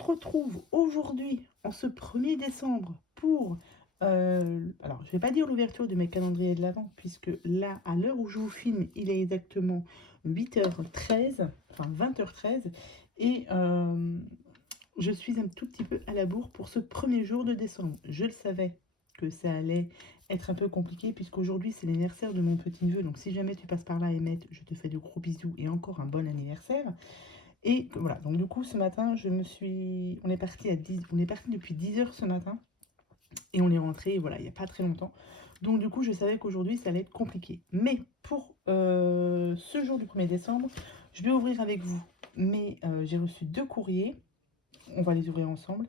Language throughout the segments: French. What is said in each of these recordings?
se retrouve aujourd'hui, en ce 1er décembre, pour... alors, je ne vais pas dire l'ouverture de mes calendriers de l'Avent, puisque là, à l'heure où je vous filme, il est exactement 8h13, enfin 20h13, et je suis un tout petit peu à la bourre pour ce premier jour de décembre. Je le savais que ça allait être un peu compliqué, puisqu'aujourd'hui, c'est l'anniversaire de mon petit-neveu. Donc, si jamais tu passes par là, Emmett, je te fais de gros bisous et encore un bon anniversaire. Et voilà, donc du coup, ce matin, on est parti on est parti depuis 10h ce matin et on est rentré, voilà, il n'y a pas très longtemps. Donc du coup, je savais qu'aujourd'hui, ça allait être compliqué. Mais pour ce jour du 1er décembre, je vais ouvrir avec vous. Mais j'ai reçu 2 courriers, on va les ouvrir ensemble.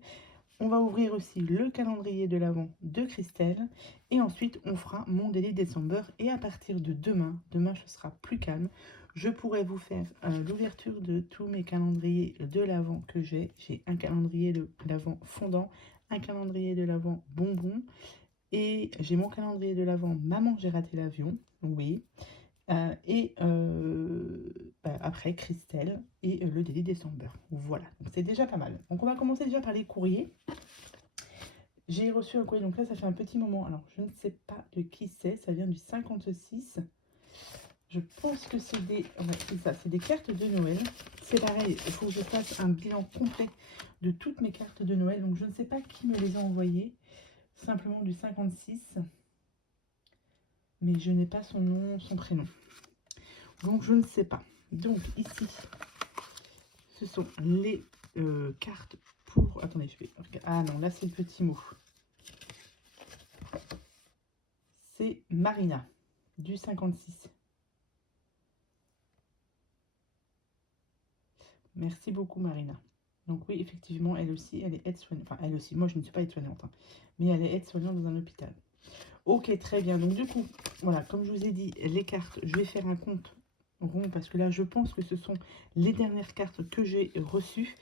On va ouvrir aussi le calendrier de l'Avent de Christelle. Et ensuite, on fera mon Daily December. Et à partir de demain, ce sera plus calme. Je pourrai vous faire l'ouverture de tous mes calendriers de l'Avent que j'ai. J'ai un calendrier de l'Avent fondant, un calendrier de l'Avent bonbon. Et j'ai mon calendrier de l'Avent Maman, j'ai raté l'avion. Oui. Après Christelle et le Daily December. Voilà, donc c'est déjà pas mal. Donc on va commencer déjà par les courriers. J'ai reçu un courrier, donc là ça fait un petit moment. Alors je ne sais pas de qui c'est, ça vient du 56. Je pense que c'est des... Ouais, c'est ça, c'est des cartes de Noël. C'est pareil, il faut que je fasse un bilan complet de toutes mes cartes de Noël. Donc je ne sais pas qui me les a envoyées. Simplement du 56. Mais je n'ai pas son nom, son prénom. Donc je ne sais pas. Donc ici, ce sont les cartes pour... Attendez, je vais... Ah non, là c'est le petit mot. C'est Marina, du 56. Merci beaucoup Marina. Donc oui, effectivement, elle aussi, elle est aide-soignante. Enfin, elle aussi, moi je ne suis pas aide-soignante, hein, mais elle est aide-soignante dans un hôpital. Ok, très bien. Donc du coup, voilà, comme je vous ai dit, les cartes, je vais faire un compte rond parce que là, je pense que ce sont les dernières cartes que j'ai reçues.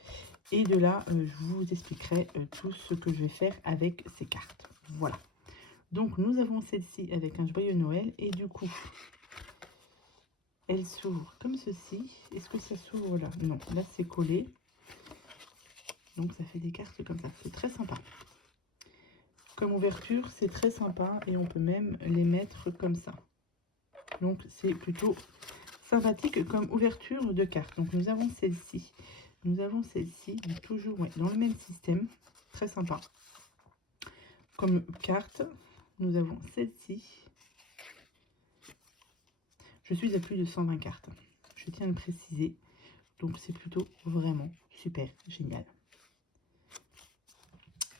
Et de là, je vous expliquerai tout ce que je vais faire avec ces cartes. Voilà. Donc nous avons celle-ci avec un joyeux Noël. Et du coup, elle s'ouvre comme ceci. Est-ce que ça s'ouvre là? Non, là c'est collé. Donc ça fait des cartes comme ça. C'est très sympa. Comme ouverture, c'est très sympa. Et on peut même les mettre comme ça. Donc c'est plutôt sympathique comme ouverture de cartes. Donc nous avons celle-ci. Nous avons celle-ci. Toujours ouais, dans le même système. Très sympa. Comme carte, nous avons celle-ci. Je suis à plus de 120 cartes. Je tiens à le préciser. Donc c'est plutôt vraiment super génial.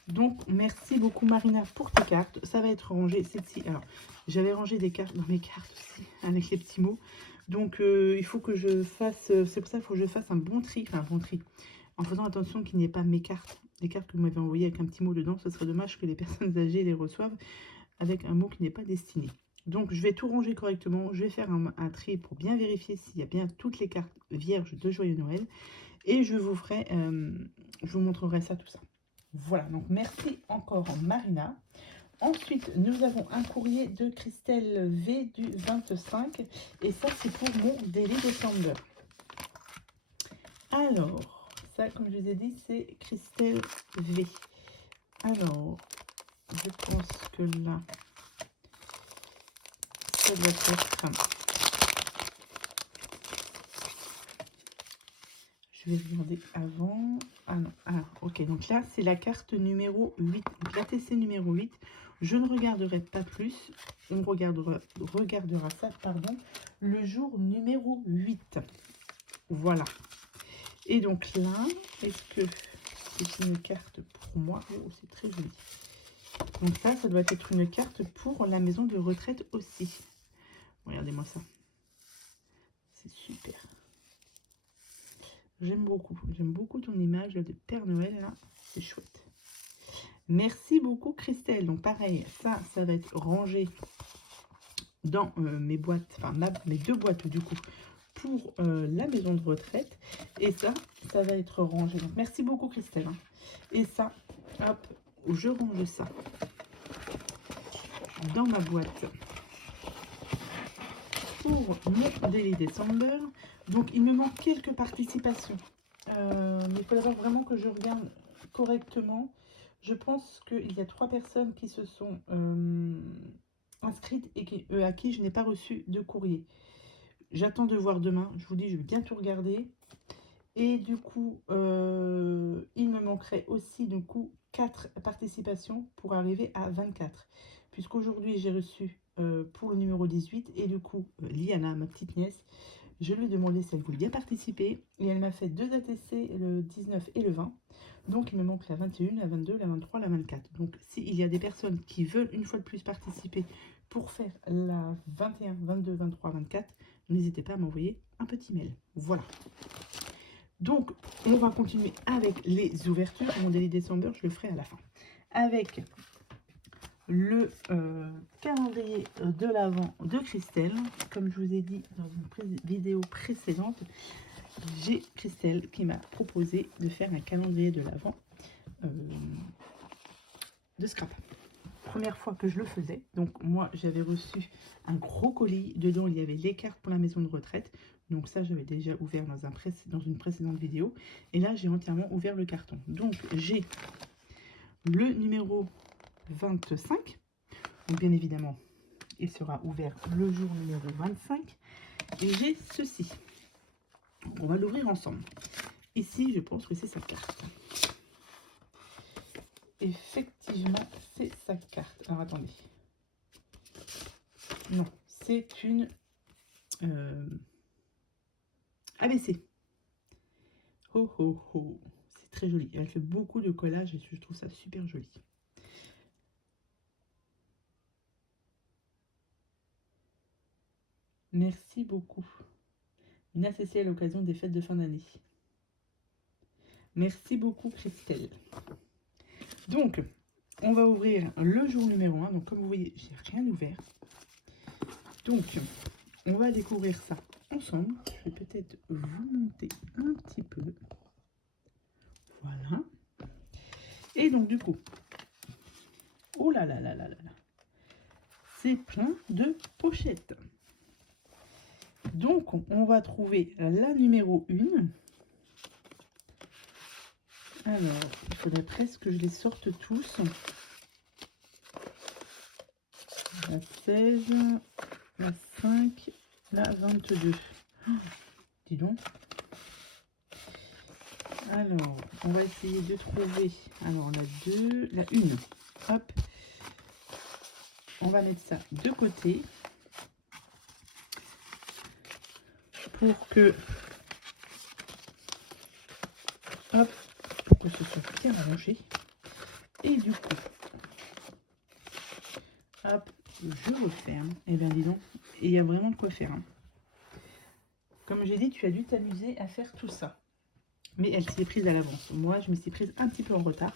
Donc merci beaucoup Marina pour tes cartes. Ça va être rangé celle-ci. Alors j'avais rangé des cartes dans mes cartes aussi avec les petits mots. Donc il faut que je fasse, c'est pour ça qu'il faut que je fasse un bon tri, enfin un bon tri. En faisant attention qu'il n'y ait pas mes cartes. Les cartes que vous m'avez envoyées avec un petit mot dedans, ce serait dommage que les personnes âgées les reçoivent avec un mot qui n'est pas destiné. Donc je vais tout ranger correctement, je vais faire un tri pour bien vérifier s'il y a bien toutes les cartes vierges de Joyeux Noël. Et je vous ferai, je vous montrerai ça, tout ça. Voilà, donc merci encore Marina. Ensuite, nous avons un courrier de Christelle V du 25. Et ça, c'est pour mon Daily December. Alors, ça, comme je vous ai dit, c'est Christelle V. Alors, je pense que là, ça doit être... Je vais regarder avant. Ah non, alors, ok, donc là, c'est la carte numéro 8. Donc la TC numéro 8. Je ne regarderai pas plus. On regardera ça, pardon, le jour numéro 8. Voilà. Et donc là, est-ce que c'est une carte pour moi? Oh, c'est très joli. Donc ça doit être une carte pour la maison de retraite aussi. Regardez-moi ça. C'est super. J'aime beaucoup ton image de Père Noël, là. C'est chouette. Merci beaucoup, Christelle. Donc, pareil, ça va être rangé dans mes boîtes, enfin, mes 2 boîtes, du coup, pour la maison de retraite. Et ça va être rangé. Donc, merci beaucoup, Christelle. Et ça, hop, je range ça dans ma boîte pour mon Daily December. Donc, il me manque quelques participations Mais il faut d'abord vraiment que je regarde correctement. Je pense qu'il y a 3 personnes qui se sont inscrites et à qui je n'ai pas reçu de courrier. J'attends de voir demain. Je vous dis, je vais bien tout regarder. Et du coup, il me manquerait aussi du coup 4 participations pour arriver à 24. Puisqu'aujourd'hui, j'ai reçu pour le numéro 18. Et du coup, Liana, ma petite nièce, je lui ai demandé si elle voulait bien participer. Et elle m'a fait 2 ATC, le 19 et le 20. Donc, il me manque la 21, la 22, la 23, la 24. Donc, s'il y a des personnes qui veulent une fois de plus participer pour faire la 21, 22, 23, 24, n'hésitez pas à m'envoyer un petit mail. Voilà. Donc, on va continuer avec les ouvertures. Mon Daily December, je le ferai à la fin. Avec le calendrier de l'Avent de Christelle. Comme je vous ai dit dans une vidéo précédente, j'ai Christelle qui m'a proposé de faire un calendrier de l'Avent de scrap. Première fois que je le faisais, donc moi j'avais reçu un gros colis, dedans il y avait les cartes pour la maison de retraite, donc ça j'avais déjà ouvert dans une précédente vidéo, et là j'ai entièrement ouvert le carton. Donc j'ai le numéro 25, donc bien évidemment il sera ouvert le jour numéro 25, et j'ai ceci, on va l'ouvrir ensemble. Ici je pense que c'est sa carte. Effectivement, c'est sa carte. Alors, attendez. Non, c'est une ABC. Ho, ho, ho. C'est très joli. Elle fait beaucoup de collage et je trouve ça super joli. Merci beaucoup. Une ACC à l'occasion des fêtes de fin d'année. Merci beaucoup, Christelle. Donc, on va ouvrir le jour numéro 1. Donc, comme vous voyez, j'ai rien ouvert. Donc, on va découvrir ça ensemble. Je vais peut-être vous monter un petit peu. Voilà. Et donc, du coup, oh là là là là là là, c'est plein de pochettes. Donc, on va trouver la numéro 1. Alors, il faudrait presque que je les sorte tous. La 16, la 5, la 22. Oh, dis donc. Alors, on va essayer de trouver alors la 2, la 1. Hop. On va mettre ça de côté pour que, hop, pour que ce soit bien rangé. Et du coup, hop, je referme. Et bien dis donc, il y a vraiment de quoi faire. Hein. Comme j'ai dit, tu as dû t'amuser à faire tout ça. Mais elle s'y est prise à l'avance. Moi, je me suis prise un petit peu en retard.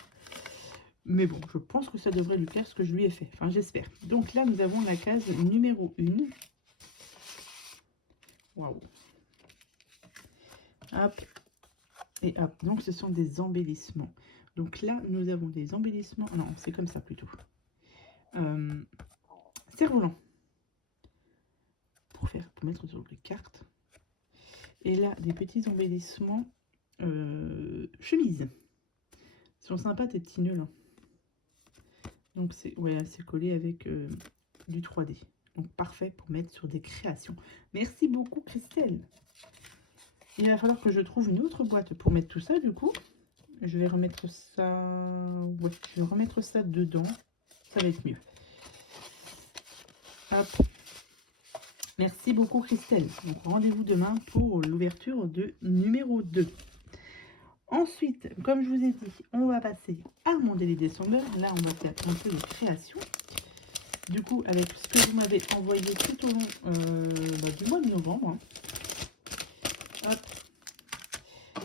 Mais bon, je pense que ça devrait lui plaire ce que je lui ai fait. Enfin, j'espère. Donc là, nous avons la case numéro 1. Waouh. Hop. Et hop. Donc, ce sont des embellissements. Donc là, nous avons des embellissements. Non, c'est comme ça plutôt. Cerf-volant. Pour mettre sur les cartes. Et là, des petits embellissements. Chemises. Ils sont sympas, tes petits nœuds là. Donc c'est collé avec du 3D. Donc parfait pour mettre sur des créations. Merci beaucoup Christelle. Il va falloir que je trouve une autre boîte pour mettre tout ça du coup. Je vais remettre ça. Ouais, je vais remettre ça dedans. Ça va être mieux. Hop. Merci beaucoup Christelle. Donc rendez-vous demain pour l'ouverture de numéro 2. Ensuite, comme je vous ai dit, on va passer à mon Daily December. Là, on va faire un peu de création. Du coup, avec ce que vous m'avez envoyé tout au long du mois de novembre. Hein. Hop.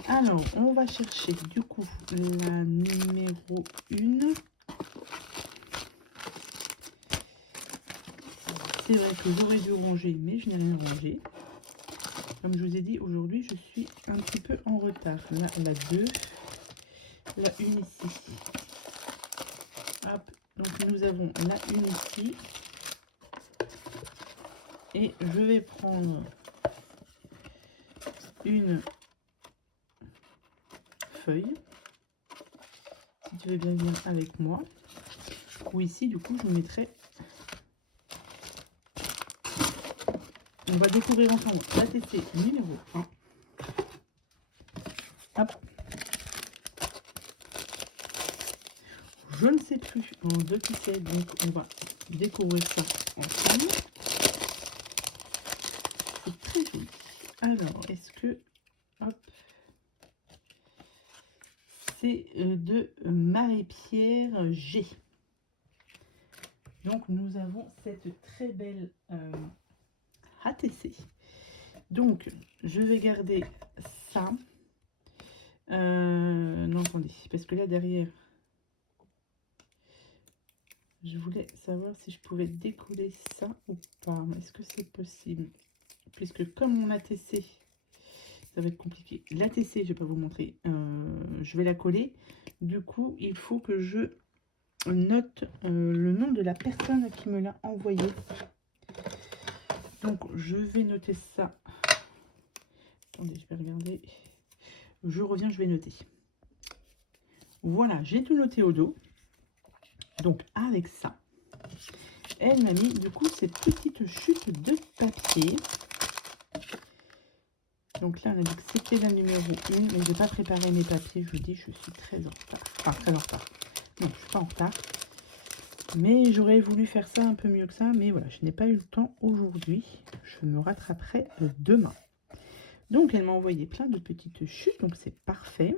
Alors, on va chercher du coup la numéro 1. C'est vrai que j'aurais dû ranger, mais je n'ai rien rangé. Comme je vous ai dit, aujourd'hui, je suis un petit peu en retard. Là, la 2, la 1 ici. Hop. Donc, nous avons la 1 ici. Et je vais prendre une feuille. Si tu veux bien venir avec moi. Ou ici, du coup, je vous mettrai... On va découvrir ensemble l'ATC numéro 1. Hop. Je ne sais plus de qui c'est, donc on va découvrir ça ensemble. C'est très joli. Alors, est-ce que... Hop. C'est de Marie-Pierre G. Donc, nous avons cette très belle ATC. Donc, je vais garder ça. Non, attendez, parce que là, derrière... Je voulais savoir si je pouvais décoller ça ou pas. Est-ce que c'est possible? Puisque comme mon ATC, ça va être compliqué. L'ATC, je ne vais pas vous montrer. Je vais la coller. Du coup, il faut que je note le nom de la personne qui me l'a envoyé. Donc, je vais noter ça. Attendez, je vais regarder. Je reviens, je vais noter. Voilà, j'ai tout noté au dos. Donc, avec ça, elle m'a mis, du coup, ces petites chutes de papier. Donc là, on a dit que c'était la numéro 1, mais je n'ai pas préparé mes papiers. Je vous dis, je suis très en retard. Enfin, très en retard. Non, je ne suis pas en retard. Mais j'aurais voulu faire ça un peu mieux que ça. Mais voilà, je n'ai pas eu le temps aujourd'hui. Je me rattraperai demain. Donc, elle m'a envoyé plein de petites chutes. Donc, c'est parfait.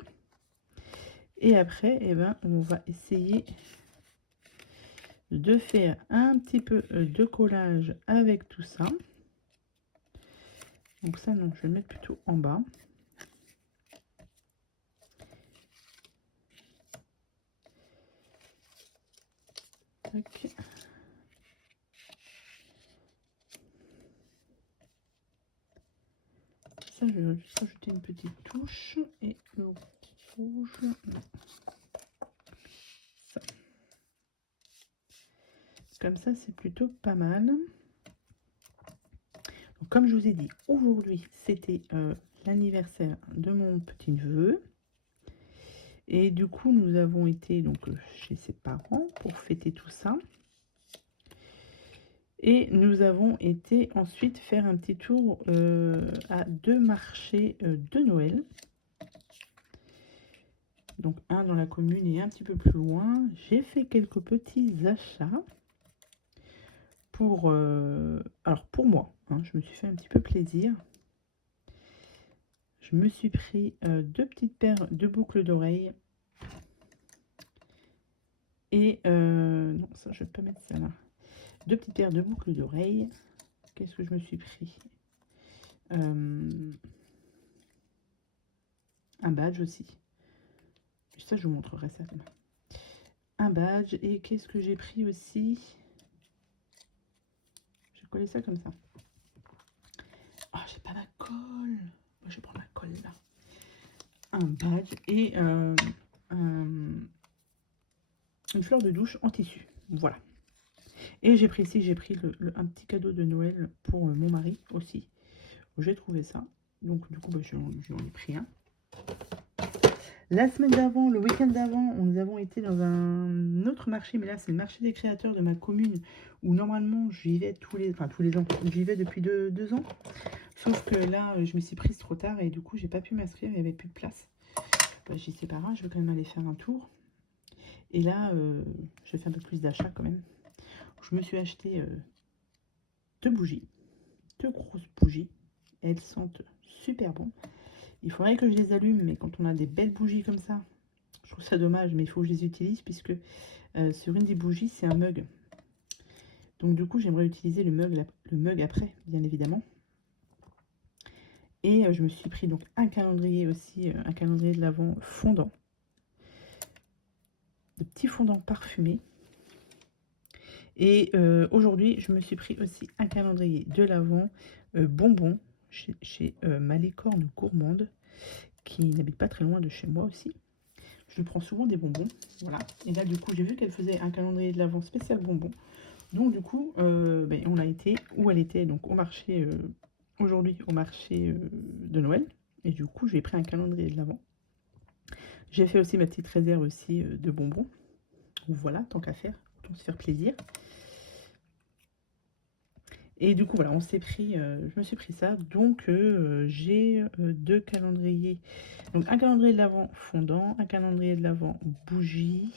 Et après, eh ben, on va essayer de faire un petit peu de collage avec tout ça. Donc ça, non, je vais le mettre plutôt en bas. Tac. Ça, je vais juste rajouter une petite touche. Et le rouge. Ça. Comme ça, c'est plutôt pas mal. Donc, comme je vous ai dit, aujourd'hui, c'était l'anniversaire de mon petit-neveu. Et du coup, nous avons été donc chez ses parents pour fêter tout ça. Et nous avons été ensuite faire un petit tour à 2 marchés de Noël. Donc un dans la commune et un petit peu plus loin. J'ai fait quelques petits achats. Alors pour moi, hein, je me suis fait un petit peu plaisir. Je me suis pris 2 petites paires de boucles d'oreilles. Et non, ça je vais pas mettre ça là. 2 petites paires de boucles d'oreilles. Qu'est-ce que je me suis pris? Un badge aussi. Ça, je vous montrerai certainement. Un badge. Et qu'est-ce que j'ai pris aussi? J'ai collé ça comme ça. Oh, j'ai pas ma colle. Moi, je vais prendre la colle là. Un badge et une fleur de douche en tissu. Voilà. Et j'ai pris ici, un petit cadeau de Noël pour mon mari aussi. J'ai trouvé ça. Donc, du coup, j'en ai pris un. La semaine d'avant, le week-end d'avant, nous avons été dans un autre marché, mais là, c'est le marché des créateurs de ma commune, où normalement, j'y vais tous les ans. J'y vais depuis 2 ans. Sauf que là, je me suis prise trop tard et du coup, j'ai pas pu m'inscrire, il n'y avait plus de place. Bah, j'ai dit, c'est pas grave, je vais quand même aller faire un tour. Et là, je fais un peu plus d'achat quand même. Je me suis acheté 2 bougies, 2 grosses bougies. Elles sentent super bon. Il faudrait que je les allume, mais quand on a des belles bougies comme ça, je trouve ça dommage, mais il faut que je les utilise puisque sur une des bougies, c'est un mug. Donc du coup, j'aimerais utiliser le mug après, bien évidemment. Et je me suis pris donc un calendrier aussi, un calendrier de l'Avent fondant. De petits fondants parfumés. Et aujourd'hui, je me suis pris aussi un calendrier de l'Avent bonbon chez ma licorne gourmande, qui n'habite pas très loin de chez moi aussi. Je prends souvent des bonbons, voilà. Et là, du coup, j'ai vu qu'elle faisait un calendrier de l'Avent spécial bonbon. Donc, du coup, on a été où elle était, donc au marché, aujourd'hui, au marché de Noël. Et du coup, j'ai pris un calendrier de l'Avent. J'ai fait aussi ma petite réserve aussi de bonbons. Voilà, tant qu'à faire, autant se faire plaisir. Et du coup, voilà, on s'est pris, je me suis pris ça. Donc, j'ai 2 calendriers. Donc, un calendrier de l'Avent fondant, un calendrier de l'Avent bougie.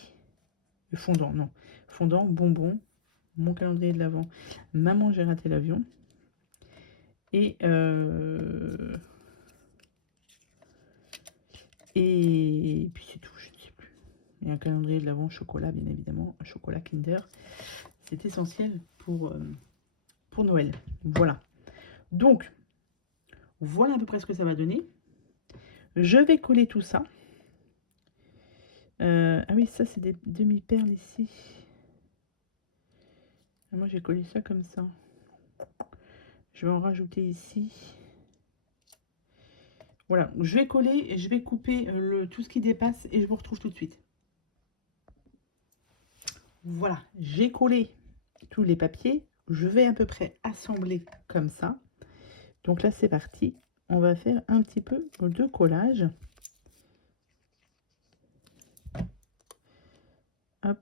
Fondant, non. Fondant, bonbon. Mon calendrier de l'Avent. Maman, j'ai raté l'avion. Et puis c'est tout, je ne sais plus. Et un calendrier de l'Avent chocolat, bien évidemment. Un chocolat Kinder. C'est essentiel pour Noël. Voilà. Donc, voilà à peu près ce que ça va donner. Je vais coller tout ça. Ah oui, ça c'est des demi-perles ici. Ah, moi j'ai collé ça comme ça. Je vais en rajouter ici. Voilà, je vais coller et je vais couper tout ce qui dépasse et je vous retrouve tout de suite. Voilà, j'ai collé tous les papiers. Je vais à peu près assembler comme ça. Donc là c'est parti. On va faire un petit peu de collage. Hop.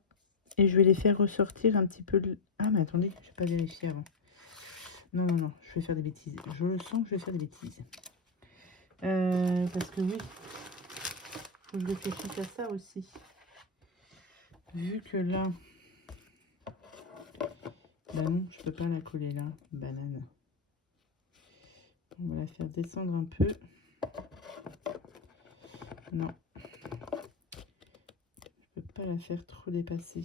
Et je vais les faire ressortir un petit peu. Ah mais attendez, je vais pas vérifier avant. Non, non, non, je vais faire des bêtises. Je le sens que je vais faire des bêtises. Parce que oui, faut que je réfléchisse à ça aussi. Vu que là... Bah non, je peux pas la coller là, banane. On va la faire descendre un peu. Non. Je peux pas la faire trop dépasser.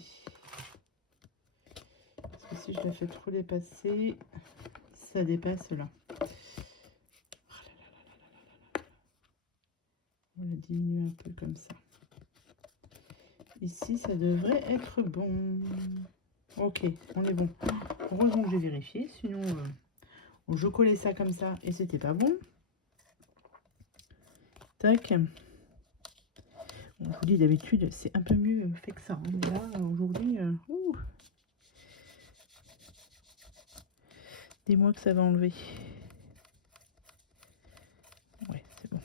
Parce que si je la fais trop dépasser, ça dépasse là. On va la diminuer un peu comme ça. Ici, ça devrait être bon. Ok, on est bon. Heureusement que j'ai vérifié, sinon je collais ça comme ça et c'était pas bon. Tac. Bon, je vous dis d'habitude, c'est un peu mieux fait que ça. Hein. Mais là, aujourd'hui, dis-moi que ça va enlever. Ouais, c'est bon.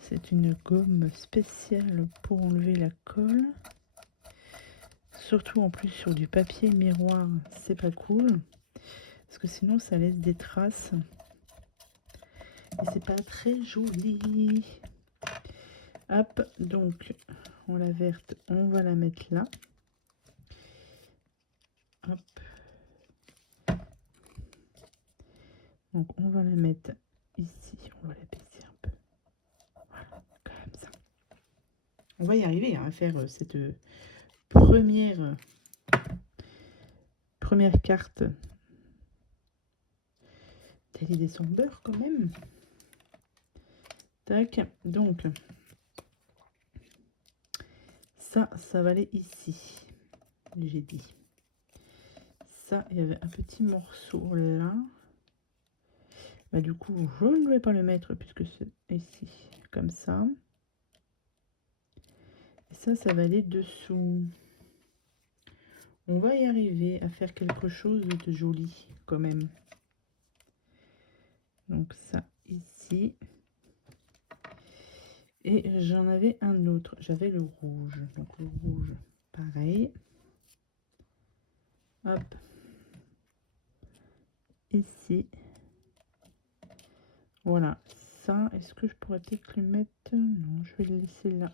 C'est une gomme spéciale pour enlever la colle. Surtout en plus sur du papier miroir, c'est pas cool. Parce que sinon, ça laisse des traces. Et c'est pas très joli. Hop, donc, on la verte, on va la mettre là. Hop. Donc, on va la mettre ici. On va la baisser un peu. Voilà, comme ça. On va y arriver hein, à faire cette première carte. Telle idée son beurre quand même. Tac, donc ça va aller ici. J'ai dit. Ça, il y avait un petit morceau là. Bah, du coup, je ne vais pas le mettre puisque c'est ici, comme ça. Et ça va aller dessous. On va y arriver à faire quelque chose de joli quand même. Donc ça ici. Et j'en avais un autre. J'avais le rouge. Donc le rouge, pareil. Hop. Ici. Voilà. Ça, est-ce que je pourrais peut-être le mettre? Non, je vais le laisser là.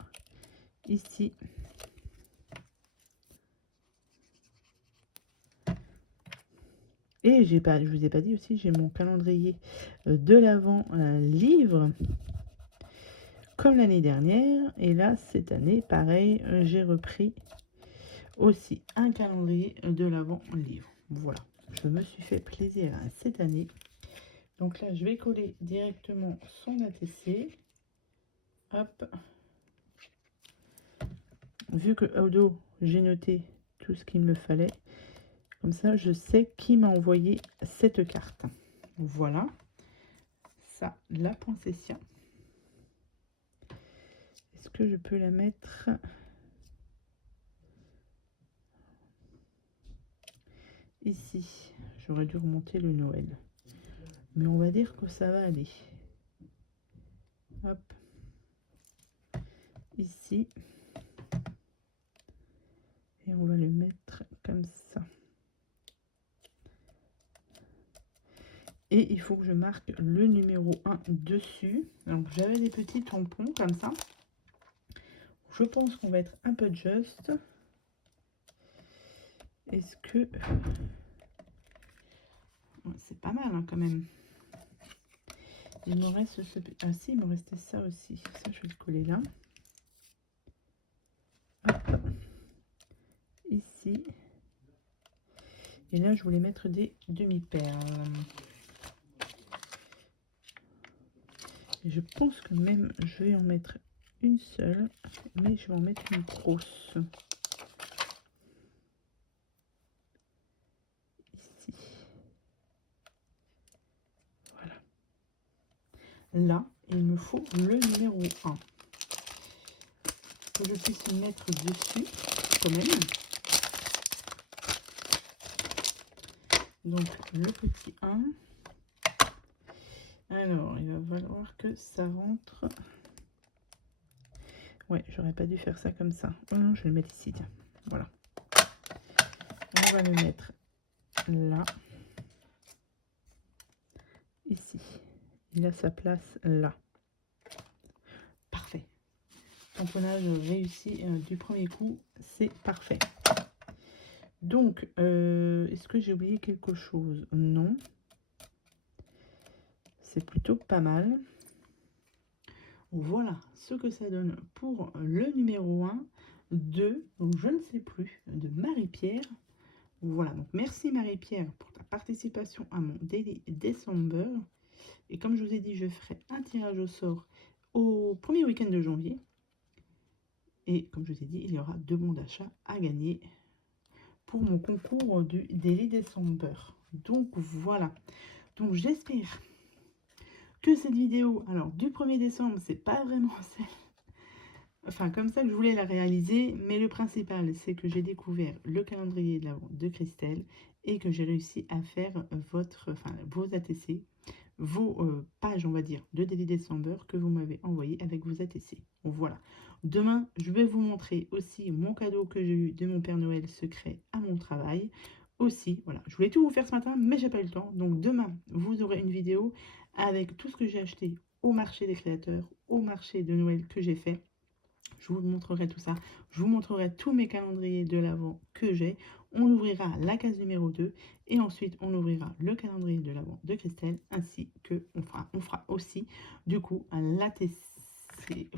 Ici. Et je vous ai pas dit aussi, j'ai mon calendrier de l'Avent livre. Comme l'année dernière. Et là, cette année, pareil, j'ai repris aussi un calendrier de l'Avent livre. Voilà. Je me suis fait plaisir cette année. Donc là, je vais coller directement son ATC. Hop. Vu que au dos, j'ai noté tout ce qu'il me fallait. Comme ça, je sais qui m'a envoyé cette carte. Voilà. Ça, la poinsettia. Est-ce que je peux la mettre ici? J'aurais dû remonter le Noël. Mais on va dire que ça va aller. Hop. ici. Et on va le mettre comme ça. Et il faut que je marque le numéro 1 dessus. Donc j'avais des petits tampons comme ça. Je pense qu'on va être un peu juste. Est-ce que... Ouais, c'est pas mal hein, quand même. Il me reste ce... Ah si, il me restait ça aussi. Ça, je vais le coller là. Hop. Ici. Et là, je voulais mettre des demi-perles. Et je pense que même, je vais en mettre une seule. Mais je vais en mettre une grosse. Ici. Voilà. Là, il me faut le numéro 1. Que je puisse le mettre dessus, quand même. Donc, le petit 1. Alors, il va falloir que ça rentre. Ouais, j'aurais pas dû faire ça comme ça. Oh non, je vais le mettre ici, tiens. Voilà. On va le mettre là. Ici. Il a sa place là. Parfait. Tamponnage réussi du premier coup, c'est parfait. Donc, est-ce que j'ai oublié quelque chose? Non. C'est plutôt pas mal. Voilà ce que ça donne pour le numéro 1 de, je ne sais plus, de Marie-Pierre. Voilà, donc merci Marie-Pierre pour ta participation à mon Daily December. Et comme je vous ai dit, je ferai un tirage au sort au premier week-end de janvier. Et comme je vous ai dit, il y aura 2 bons d'achat à gagner pour mon concours du Daily December. Donc voilà. Donc j'espère que cette vidéo, alors du 1er décembre, c'est pas vraiment celle, enfin comme ça que je voulais la réaliser, mais le principal, c'est que j'ai découvert le calendrier de l'Avent de Christelle et que j'ai réussi à faire vos ATC, vos pages, on va dire, de Daily December que vous m'avez envoyé avec vos ATC. Donc voilà. Demain, je vais vous montrer aussi mon cadeau que j'ai eu de mon Père Noël secret à mon travail. Aussi, voilà, je voulais tout vous faire ce matin, mais j'ai pas eu le temps. Donc demain, vous aurez une vidéo avec tout ce que j'ai acheté au marché des créateurs, au marché de Noël que j'ai fait. Je vous montrerai tout ça. Je vous montrerai tous mes calendriers de l'Avent que j'ai. On ouvrira la case numéro 2 et ensuite on ouvrira le calendrier de l'Avent de Christelle, ainsi que on fera aussi du coup l'ATC.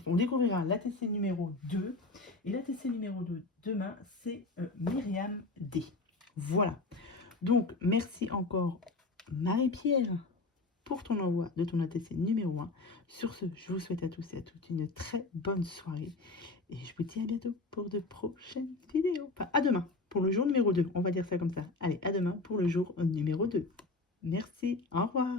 On découvrira l'ATC numéro 2 et l'ATC numéro 2 demain c'est Myriam D. Voilà. Donc merci encore Marie-Pierre pour ton envoi de ton ATC numéro 1. Sur ce, je vous souhaite à tous et à toutes une très bonne soirée. Et je vous dis à bientôt pour de prochaines vidéos. Enfin, à demain pour le jour numéro 2. On va dire ça comme ça. Allez, à demain pour le jour numéro 2. Merci, au revoir.